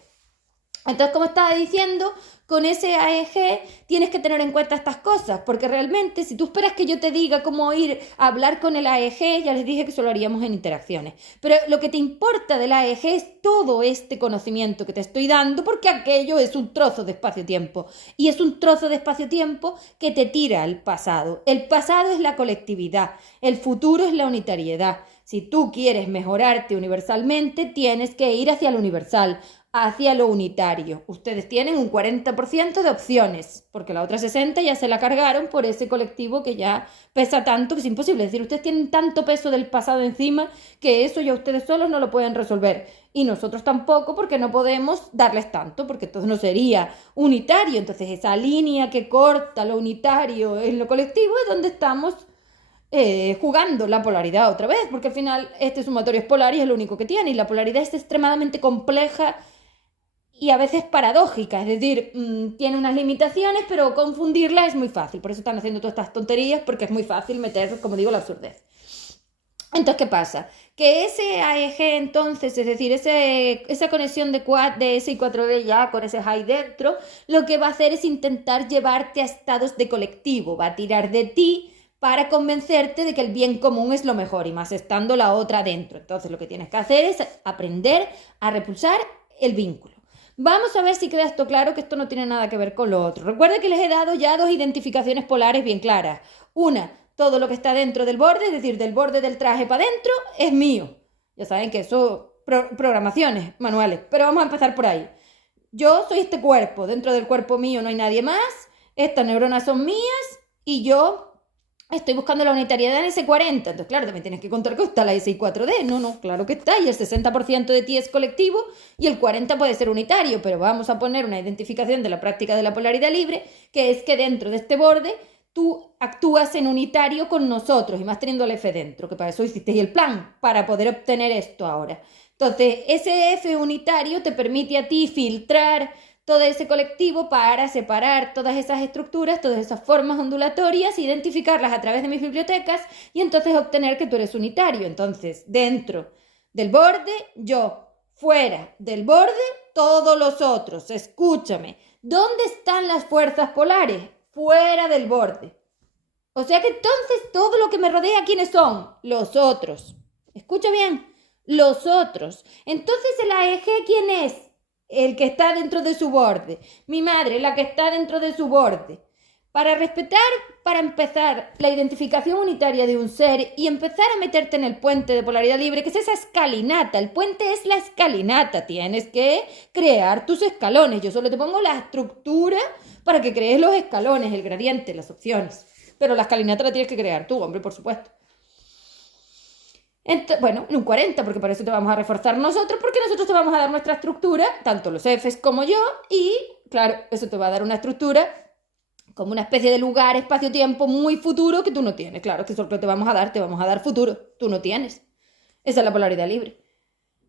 Entonces, como estaba diciendo, con ese AEG tienes que tener en cuenta estas cosas, porque realmente si tú esperas que yo te diga cómo ir a hablar con el AEG, ya les dije que solo haríamos en interacciones. Pero lo que te importa del AEG es todo este conocimiento que te estoy dando, porque aquello es un trozo de espacio-tiempo. Y es un trozo de espacio-tiempo que te tira al pasado. El pasado es la colectividad, el futuro es la unitariedad. Si tú quieres mejorarte universalmente, tienes que ir hacia lo universal, hacia lo unitario. Ustedes tienen un 40% de opciones, porque la otra 60% ya se la cargaron por ese colectivo que ya pesa tanto que es imposible. Es decir, ustedes tienen tanto peso del pasado encima que eso ya ustedes solos no lo pueden resolver. Y nosotros tampoco, porque no podemos darles tanto, porque entonces no sería unitario. Entonces esa línea que corta lo unitario en lo colectivo es donde estamos jugando la polaridad otra vez, porque al final este sumatorio es polar y es lo único que tiene, y la polaridad es extremadamente compleja y a veces paradójica, es decir, tiene unas limitaciones, pero confundirla es muy fácil. Por eso están haciendo todas estas tonterías, porque es muy fácil meter, como digo, la absurdez. Entonces, ¿qué pasa? Que ese AEG, entonces, es decir, esa conexión de SI4D ya con ese high dentro, lo que va a hacer es intentar llevarte a estados de colectivo, va a tirar de ti para convencerte de que el bien común es lo mejor, y más estando la otra dentro. Entonces, lo que tienes que hacer es aprender a repulsar el vínculo. Vamos a ver si queda esto claro, que esto no tiene nada que ver con lo otro. Recuerda que les he dado ya dos identificaciones polares bien claras. Una, todo lo que está dentro del borde, es decir, del borde del traje para adentro, es mío. Ya saben que eso, programaciones manuales, pero vamos a empezar por ahí. Yo soy este cuerpo, dentro del cuerpo mío no hay nadie más, estas neuronas son mías y yo estoy buscando la unitariedad en ese 40. Entonces, claro, también tienes que contar que está la SI4D. No, claro que está. Y el 60% de ti es colectivo y el 40% puede ser unitario. Pero vamos a poner una identificación de la práctica de la polaridad libre, que es que dentro de este borde tú actúas en unitario con nosotros, y más teniendo el F dentro, que para eso hicisteis el plan, para poder obtener esto ahora. Entonces, ese F unitario te permite a ti filtrar todo ese colectivo para separar todas esas estructuras, todas esas formas ondulatorias, identificarlas a través de mis bibliotecas y entonces obtener que tú eres unitario. Entonces, dentro del borde, yo; fuera del borde, todos los otros. Escúchame, ¿dónde están las fuerzas polares? Fuera del borde. O sea que entonces todo lo que me rodea, ¿quiénes son? Los otros. Escucha bien, los otros. Entonces el AEG, ¿quién es? El que está dentro de su borde. Mi madre, la que está dentro de su borde. Para respetar, para empezar, la identificación unitaria de un ser y empezar a meterte en el puente de polaridad libre, que es esa escalinata. El puente es la escalinata. Tienes que crear tus escalones. Yo solo te pongo la estructura para que crees los escalones, el gradiente, las opciones. Pero la escalinata la tienes que crear tú, hombre, por supuesto. Bueno, en un 40, porque para eso te vamos a reforzar nosotros, porque nosotros te vamos a dar nuestra estructura, tanto los Fs como yo, y claro, eso te va a dar una estructura como una especie de lugar, espacio-tiempo muy futuro que tú no tienes. Claro, que eso es lo que te vamos a dar futuro, tú no tienes. Esa es la polaridad libre.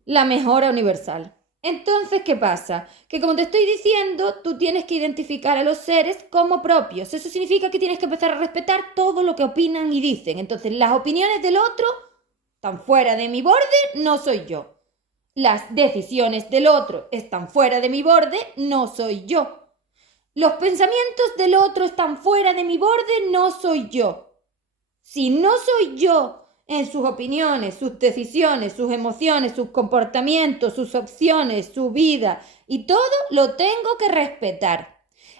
La mejora universal. Entonces, ¿qué pasa? Que como te estoy diciendo, tú tienes que identificar a los seres como propios. Eso significa que tienes que empezar a respetar todo lo que opinan y dicen. Entonces, las opiniones del otro están fuera de mi borde, no soy yo. Las decisiones del otro están fuera de mi borde, no soy yo. Los pensamientos del otro están fuera de mi borde, no soy yo. Si no soy yo en sus opiniones, sus decisiones, sus emociones, sus comportamientos, sus opciones, su vida y todo, lo tengo que respetar.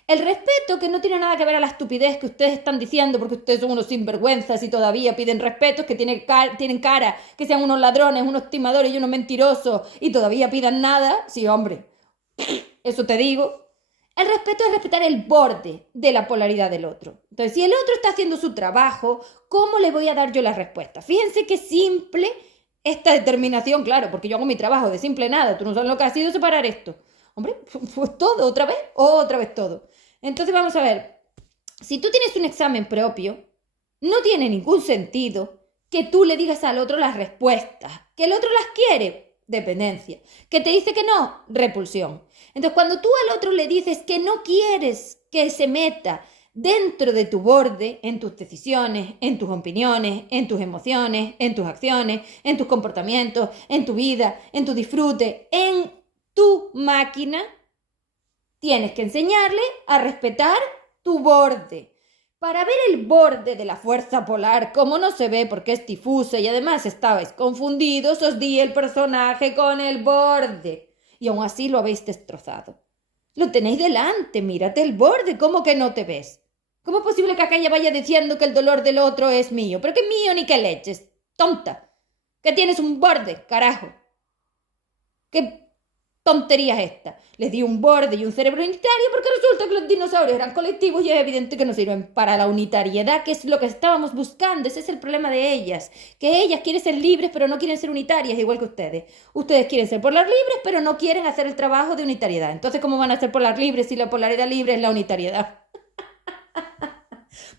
El respeto, que no tiene nada que ver a la estupidez que ustedes están diciendo, porque ustedes son unos sinvergüenzas y todavía piden respeto, que tienen cara, que sean unos ladrones, unos timadores y unos mentirosos y todavía pidan nada. Sí, hombre, eso te digo. El respeto es respetar el borde de la polaridad del otro. Entonces, si el otro está haciendo su trabajo, ¿cómo le voy a dar yo la respuesta? Fíjense qué simple esta determinación, claro, porque yo hago mi trabajo de simple nada. Tú no sabes lo que ha sido separar esto. Hombre, pues todo, otra vez todo. Entonces, vamos a ver. Si tú tienes un examen propio, no tiene ningún sentido que tú le digas al otro las respuestas. Que el otro las quiere, dependencia. Que te dice que no, repulsión. Entonces, cuando tú al otro le dices que no quieres que se meta dentro de tu borde, en tus decisiones, en tus opiniones, en tus emociones, en tus acciones, en tus comportamientos, en tu vida, en tu disfrute, en tu máquina, tienes que enseñarle a respetar tu borde. Para ver el borde de la fuerza polar, como no se ve porque es difusa y además estabais confundidos, os di el personaje con el borde. Y aún así lo habéis destrozado. Lo tenéis delante, mírate el borde, ¿cómo que no te ves? ¿Cómo es posible que aquella vaya diciendo que el dolor del otro es mío? ¿Pero qué mío ni qué leches? ¡Tonta! Que tienes un borde, carajo. ¿Qué tontería es esta? Les di un borde y un cerebro unitario porque resulta que los dinosaurios eran colectivos y es evidente que no sirven para la unitariedad, que es lo que estábamos buscando. Ese es el problema de ellas, que ellas quieren ser libres pero no quieren ser unitarias, igual que ustedes. Ustedes quieren ser polar libres pero no quieren hacer el trabajo de unitariedad. Entonces, ¿cómo van a ser polar libres si la polaridad libre es la unitariedad?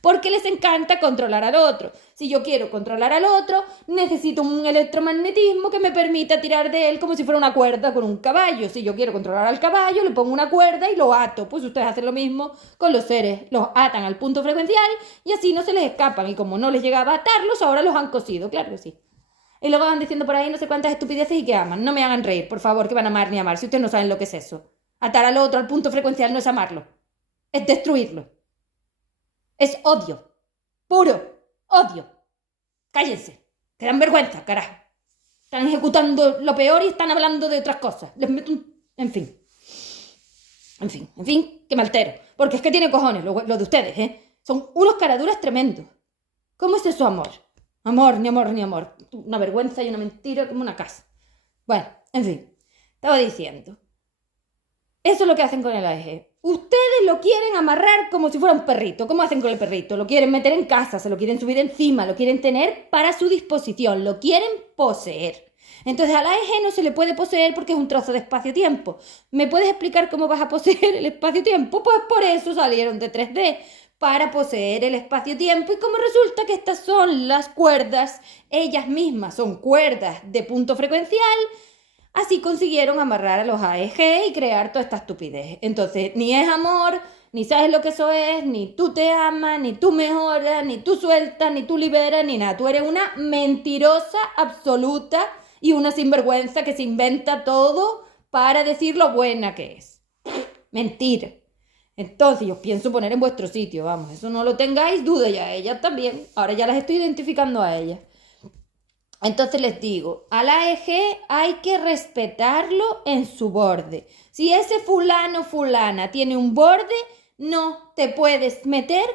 Porque les encanta controlar al otro. Si yo quiero controlar al otro, necesito un electromagnetismo que me permita tirar de él como si fuera una cuerda con un caballo. Si yo quiero controlar al caballo, le pongo una cuerda y lo ato. Pues ustedes hacen lo mismo con los seres. Los atan al punto frecuencial y así no se les escapan. Y como no les llegaba a atarlos, ahora los han cosido. Claro que sí. Y luego van diciendo por ahí no sé cuántas estupideces y que aman. No me hagan reír, por favor, que van a amar ni amar. Si ustedes no saben lo que es eso. Atar al otro al punto frecuencial no es amarlo. Es destruirlo. Es odio. Puro odio. Cállense. Que dan vergüenza, carajo. Están ejecutando lo peor y están hablando de otras cosas. Les meto un... En fin, que me altero. Porque es que tiene cojones lo de ustedes, ¿eh? Son unos caraduras tremendos. ¿Cómo es eso, amor? Amor, ni amor, ni amor. Una vergüenza y una mentira como una casa. Bueno, en fin. Estaba diciendo. Eso es lo que hacen con el AEG. Ustedes lo quieren amarrar como si fuera un perrito. ¿Cómo hacen con el perrito? Lo quieren meter en casa, se lo quieren subir encima, lo quieren tener para su disposición, lo quieren poseer. Entonces al AEG no se le puede poseer porque es un trozo de espacio-tiempo. ¿Me puedes explicar cómo vas a poseer el espacio-tiempo? Pues por eso salieron de 3D, para poseer el espacio-tiempo. Y como resulta que estas son las cuerdas, ellas mismas son cuerdas de punto frecuencial, así consiguieron amarrar a los AEG y crear toda esta estupidez. Entonces, ni es amor, ni sabes lo que eso es, ni tú te amas, ni tú mejoras, ni tú sueltas, ni tú liberas, ni nada. Tú eres una mentirosa absoluta y una sinvergüenza que se inventa todo para decir lo buena que es. Mentira. Entonces, yo os pienso poner en vuestro sitio, vamos, eso no lo tengáis duda ya, ellas también. Ahora ya las estoy identificando a ellas. Entonces les digo, al AEG hay que respetarlo en su borde. Si ese fulano fulana tiene un borde, no te puedes meter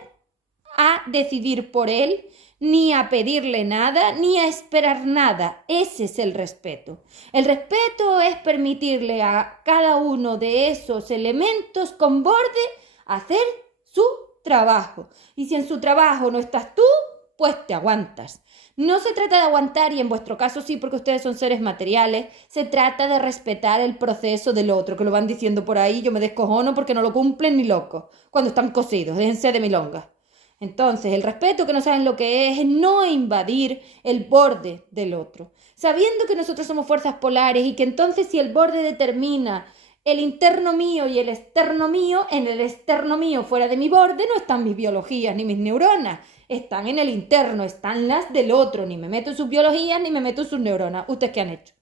a decidir por él, ni a pedirle nada, ni a esperar nada. Ese es el respeto. El respeto es permitirle a cada uno de esos elementos con borde hacer su trabajo. Y si en su trabajo no estás tú, pues te aguantas. No se trata de aguantar, y en vuestro caso sí, porque ustedes son seres materiales, se trata de respetar el proceso del otro, que lo van diciendo por ahí, yo me descojono porque no lo cumplen ni locos, cuando están cosidos, déjense de milongas. Entonces, el respeto, que no saben lo que es no invadir el borde del otro. Sabiendo que nosotros somos fuerzas polares y que entonces si el borde determina el interno mío y el externo mío, en el externo mío fuera de mi borde no están mis biologías ni mis neuronas, están en el interno, están las del otro, ni me meto en sus biologías ni me meto en sus neuronas. ¿Ustedes qué han hecho?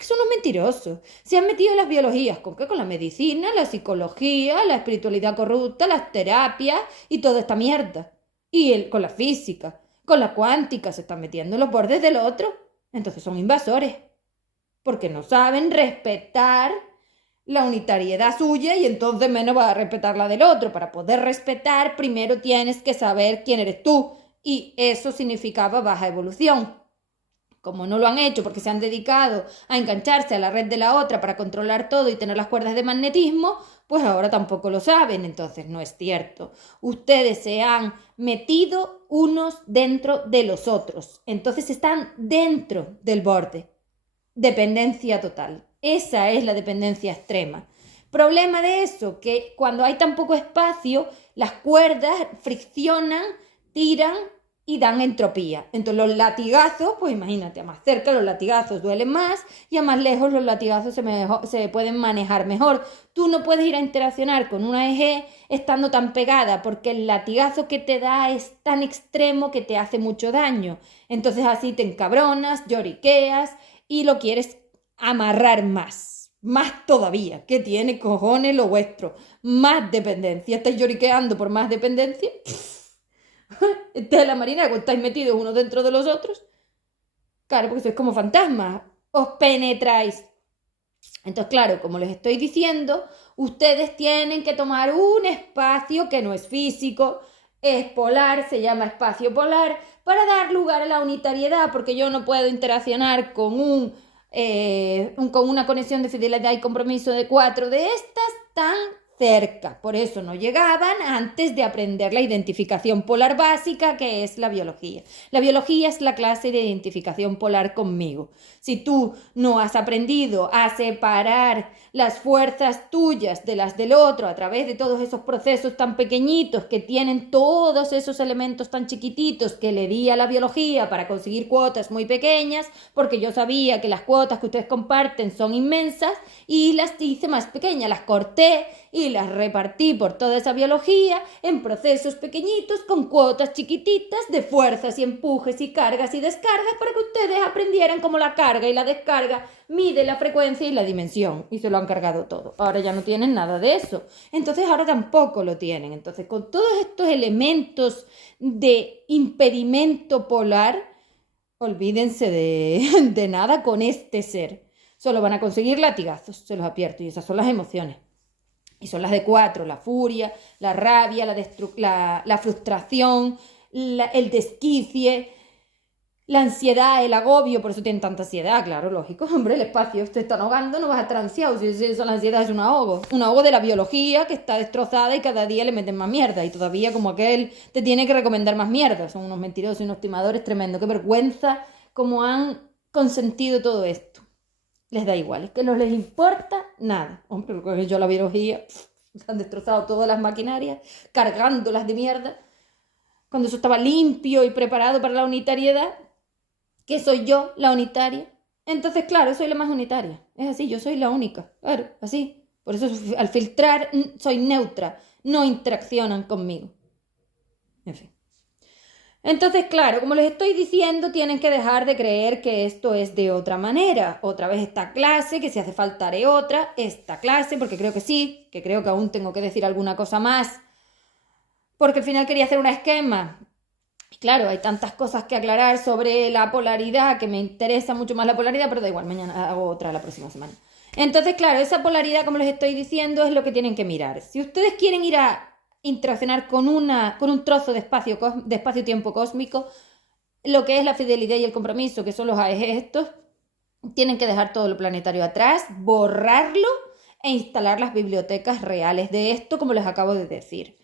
Son unos mentirosos. Se han metido en las biologías. ¿Con qué? Con la medicina, la psicología, la espiritualidad corrupta, las terapias y toda esta mierda. Y con la física, con la cuántica, se están metiendo en los bordes del otro. Entonces son invasores. Porque no saben respetar la unitariedad suya y entonces menos va a respetar la del otro. Para poder respetar, primero tienes que saber quién eres tú. Y eso significaba baja evolución. Como no lo han hecho porque se han dedicado a engancharse a la red de la otra para controlar todo y tener las cuerdas de magnetismo, pues ahora tampoco lo saben. Entonces no es cierto. Ustedes se han metido unos dentro de los otros. Entonces están dentro del borde. Dependencia total. Esa es la dependencia extrema. Problema de eso, que cuando hay tan poco espacio, las cuerdas friccionan, tiran y dan entropía. Entonces los latigazos, pues imagínate, a más cerca los latigazos duelen más y a más lejos los latigazos se pueden manejar mejor. Tú no puedes ir a interaccionar con una eje estando tan pegada porque el latigazo que te da es tan extremo que te hace mucho daño. Entonces así te encabronas, lloriqueas y lo quieres amarrar más. Más todavía. ¿Qué tiene cojones lo vuestro? Más dependencia. ¿Estáis lloriqueando por más dependencia? Esta es la marina que estáis metidos unos dentro de los otros. Claro, porque sois como fantasmas. Os penetráis. Entonces, claro, como les estoy diciendo, ustedes tienen que tomar un espacio que no es físico, es polar, se llama espacio polar, para dar lugar a la unitariedad, porque yo no puedo interaccionar con con una conexión de fidelidad y compromiso de 4 de estas tan cerca. Por eso no llegaban antes de aprender la identificación polar básica, que es la biología. La biología es la clase de identificación polar conmigo. Si tú no has aprendido a separar las fuerzas tuyas de las del otro a través de todos esos procesos tan pequeñitos que tienen todos esos elementos tan chiquititos que le di a la biología para conseguir cuotas muy pequeñas, porque yo sabía que las cuotas que ustedes comparten son inmensas y las hice más pequeñas, las corté y las repartí por toda esa biología en procesos pequeñitos con cuotas chiquititas de fuerzas y empujes y cargas y descargas para que ustedes aprendieran cómo la carga y la descarga mide la frecuencia y la dimensión, y se lo han cargado todo. Ahora ya no tienen nada de eso. Entonces ahora tampoco lo tienen. Entonces con todos estos elementos de impedimento polar, olvídense de nada con este ser. Solo van a conseguir latigazos, se los advierto, y esas son las emociones. Y son las de 4, la furia, la rabia, la frustración, el desquicie, la ansiedad, el agobio. Por eso tienen tanta ansiedad, claro, lógico. Hombre, el espacio, usted está ahogando, no vas a estar ansiado. Si eso, la ansiedad es un ahogo de la biología que está destrozada y cada día le meten más mierda. Y todavía como aquel te tiene que recomendar más mierda. Son unos mentirosos y unos timadores tremendos. Qué vergüenza cómo han consentido todo esto. Les da igual, es que no les importa nada. Hombre, lo que he hecho la biología, han destrozado todas las maquinarias, cargándolas de mierda, cuando eso estaba limpio y preparado para la unitariedad, que soy yo la unitaria. Entonces, claro, soy la más unitaria. Es así, yo soy la única, claro, así. Por eso al filtrar soy neutra, no interaccionan conmigo. En fin. Entonces, claro, como les estoy diciendo, tienen que dejar de creer que esto es de otra manera. Otra vez esta clase, que si hace falta haré otra, esta clase, porque creo que sí, que creo que aún tengo que decir alguna cosa más, porque al final quería hacer un esquema. Y claro, hay tantas cosas que aclarar sobre la polaridad, que me interesa mucho más la polaridad, pero da igual, mañana hago otra la próxima semana. Entonces, claro, esa polaridad, como les estoy diciendo, es lo que tienen que mirar. Si ustedes quieren ir a interaccionar con un trozo de espacio-tiempo cósmico, lo que es la fidelidad y el compromiso, que son los ejes estos, tienen que dejar todo lo planetario atrás, borrarlo e instalar las bibliotecas reales de esto, como les acabo de decir.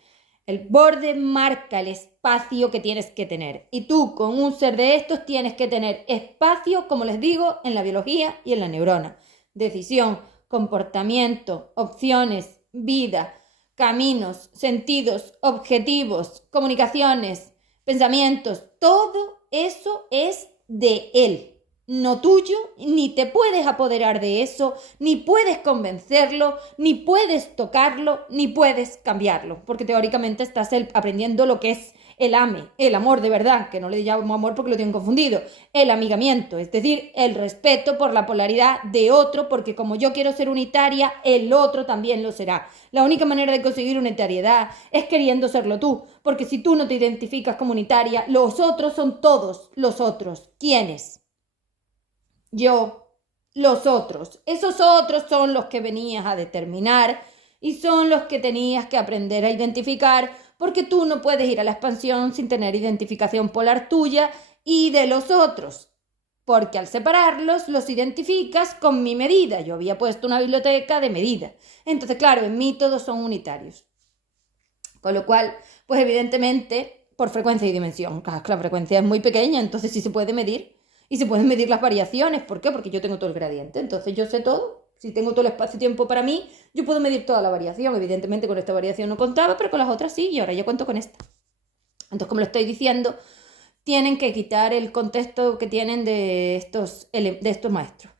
El borde marca el espacio que tienes que tener. Y tú, con un ser de estos, tienes que tener espacio, como les digo, en la biología y en la neurona. Decisión, comportamiento, opciones, vida, caminos, sentidos, objetivos, comunicaciones, pensamientos, todo eso es de él, no tuyo, ni te puedes apoderar de eso, ni puedes convencerlo, ni puedes tocarlo, ni puedes cambiarlo, porque teóricamente estás aprendiendo lo que es el amor de verdad, que no le llamo amor porque lo tienen confundido, el amigamiento, es decir, el respeto por la polaridad de otro, porque como yo quiero ser unitaria, el otro también lo será. La única manera de conseguir unitariedad es queriendo serlo tú, porque si tú no te identificas como unitaria, los otros son todos los otros. ¿Quiénes? Yo, los otros. Esos otros son los que venías a determinar y son los que tenías que aprender a identificar, porque tú no puedes ir a la expansión sin tener identificación polar tuya y de los otros, porque al separarlos los identificas con mi medida. Yo había puesto una biblioteca de medida. Entonces, claro, en mí todos son unitarios. Con lo cual, pues evidentemente, por frecuencia y dimensión, la frecuencia es muy pequeña, entonces sí se puede medir. Y se pueden medir las variaciones. ¿Por qué? Porque yo tengo todo el gradiente. Entonces yo sé todo. Si tengo todo el espacio-tiempo para mí, yo puedo medir toda la variación. Evidentemente con esta variación no contaba, pero con las otras sí. Y ahora ya cuento con esta. Entonces, como lo estoy diciendo, tienen que quitar el contexto que tienen de estos maestros,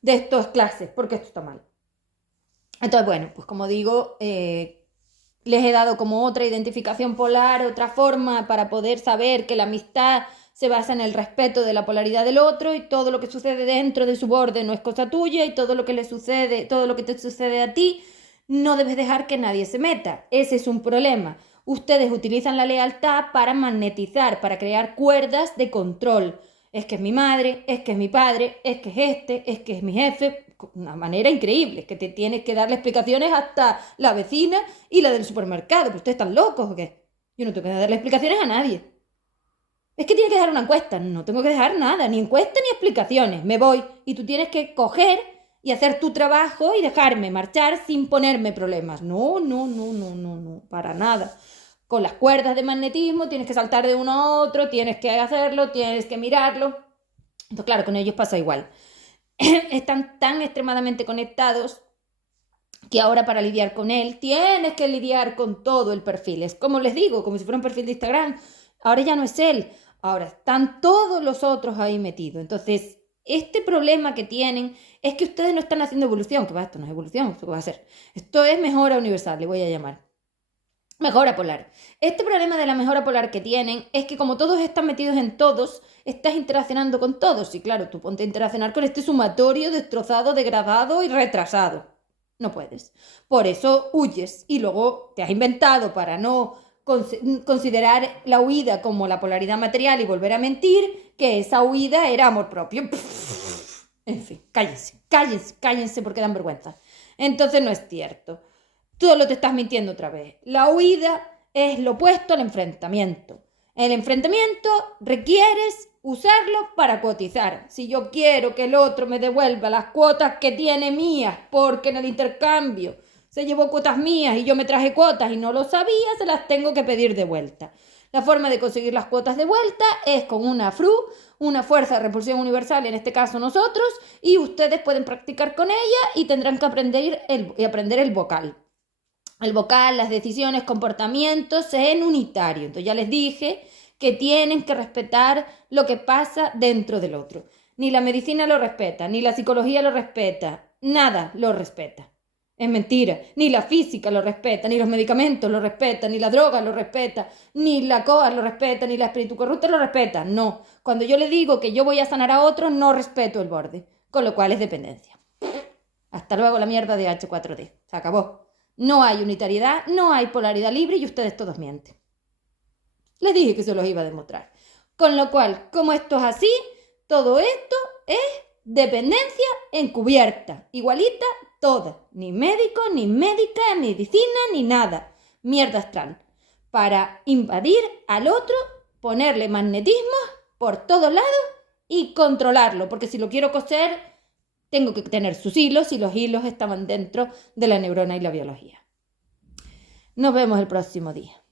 de estas clases, porque esto está mal. Entonces, bueno, pues como digo, les he dado como otra identificación polar, otra forma para poder saber que la amistad se basa en el respeto de la polaridad del otro y todo lo que sucede dentro de su borde no es cosa tuya y todo lo que le sucede, todo lo que te sucede a ti, no debes dejar que nadie se meta. Ese es un problema. Ustedes utilizan la lealtad para magnetizar, para crear cuerdas de control. Es que es mi madre, es que es mi padre, es que es que es mi jefe. Una manera increíble, es que te tienes que darle explicaciones hasta la vecina y la del supermercado. ¿Pero ustedes están locos o qué? Yo no tengo que darle explicaciones a nadie. Es que tienes que dejar una encuesta. No tengo que dejar nada, ni encuesta ni explicaciones. Me voy y tú tienes que coger y hacer tu trabajo y dejarme marchar sin ponerme problemas. No, para nada. Con las cuerdas de magnetismo tienes que saltar de uno a otro, tienes que hacerlo, tienes que mirarlo. Entonces, claro, con ellos pasa igual. Están tan extremadamente conectados que ahora para lidiar con él tienes que lidiar con todo el perfil. Es como les digo, como si fuera un perfil de Instagram. Ahora ya no es él. Ahora están todos los otros ahí metidos. Entonces, este problema que tienen es que ustedes no están haciendo evolución. Que va, esto no es evolución, ¿esto qué va a ser? Esto es mejora universal, le voy a llamar. Mejora polar. Este problema de la mejora polar que tienen es que como todos están metidos en todos, estás interaccionando con todos. Y claro, tú ponte a interaccionar con este sumatorio destrozado, degradado y retrasado. No puedes. Por eso huyes y luego te has inventado para no considerar la huida como la polaridad material y volver a mentir, que esa huida era amor propio. En fin, cállense porque dan vergüenza. Entonces no es cierto. Solo te estás mintiendo otra vez. La huida es lo opuesto al enfrentamiento. El enfrentamiento requieres usarlo para cotizar. Si yo quiero que el otro me devuelva las cuotas que tiene mías, porque en el intercambio se llevó cuotas mías y yo me traje cuotas y no lo sabía, se las tengo que pedir de vuelta. La forma de conseguir las cuotas de vuelta es con una FRU, una fuerza de repulsión universal, en este caso nosotros, y ustedes pueden practicar con ella y tendrán que aprender el vocal. El vocal, las decisiones, comportamientos en unitario. Entonces ya les dije que tienen que respetar lo que pasa dentro del otro. Ni la medicina lo respeta, ni la psicología lo respeta, nada lo respeta. Es mentira. Ni la física lo respeta, ni los medicamentos lo respetan, ni la droga lo respeta, ni la COA lo respeta, ni la espíritu corrupto lo respeta. No. Cuando yo le digo que yo voy a sanar a otro, no respeto el borde. Con lo cual es dependencia. Hasta luego la mierda de H4D. Se acabó. No hay unitariedad, no hay polaridad libre y ustedes todos mienten. Les dije que se los iba a demostrar. Con lo cual, como esto es así, todo esto es dependencia encubierta. Igualita toda. Ni médico, ni médica, ni medicina, ni nada. Mierda astral. Para invadir al otro, ponerle magnetismo por todos lados y controlarlo. Porque si lo quiero coser, tengo que tener sus hilos y los hilos estaban dentro de la neurona y la biología. Nos vemos el próximo día.